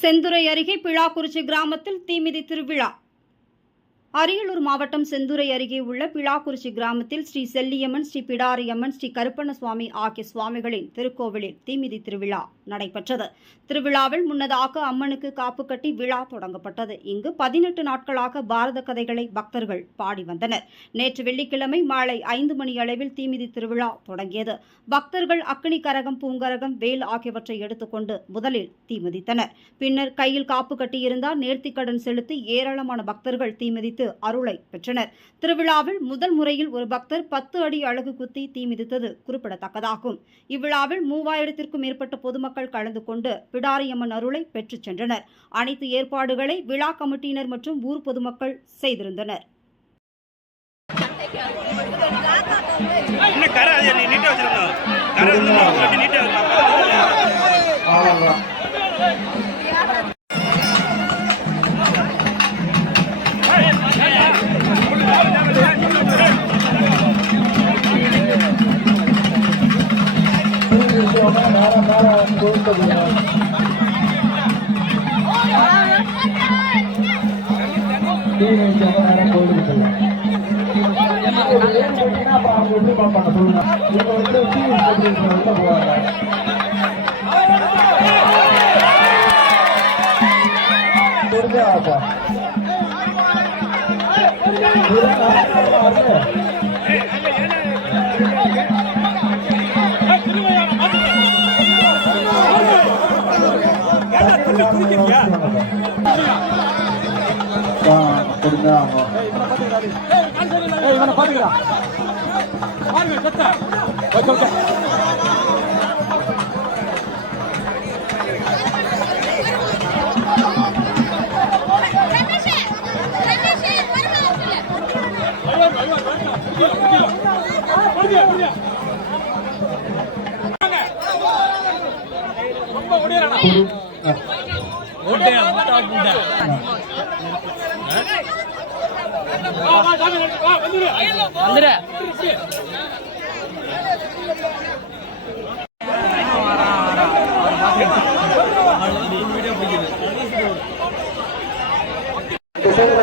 செந்துறை அருகே பிளாக்குறிச்சி கிராமத்தில் தீமிதி திருவிழா. அரியலூர் மாவட்டம் செந்துறை அருகே உள்ள பிளாக்குறிச்சி கிராமத்தில் ஸ்ரீ செல்லியம்மன், ஸ்ரீ பிடாரியம்மன், ஸ்ரீ கருப்பண்ணசுவாமி ஆகிய சுவாமிகளின் திருக்கோவிலில் தீமிதி திருவிழா நடைபெற்றது. திருவிழாவில் முன்னதாக அம்மனுக்கு காப்பு கட்டி விழா தொடங்கப்பட்டது. இங்கு 18 நாட்களாக பாரத கதைகளை பக்தர்கள் பாடி வந்தனர். நேற்று வெள்ளிக்கிழமை மாலை 5 மணி அளவில் தீமிதி திருவிழா தொடங்கியது. பக்தர்கள் அக்னி கரகம், பூங்கரகம், வேல் ஆகியவற்றை எடுத்துக்கொண்டு முதலில் தீமிதித்தனர். பின்னர் கையில் காப்பு கட்டியிருந்தால் நேர்த்திக்கடன் செலுத்தி ஏராளமான பக்தர்கள் தீமிதித்து அருளை பெற்றனர். திருவிழாவில் முதல் முறையில் ஒரு பக்தர் 10 அடி அலகு குத்தி தீமிதித்தது குறிப்பிடத்தக்கதாகும். இவ்விழாவில் 3000த்திற்கும் மேற்பட்ட பொதுமக்கள் கலந்து கொண்டு பிடாரியம்மன் அருளை பெற்றுச் சென்றனர். அனைத்து ஏற்பாடுகளை விழா கமிட்டியினர் மற்றும் ஊர் பொதுமக்கள் செய்திருந்தனர்.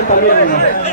தள்ளி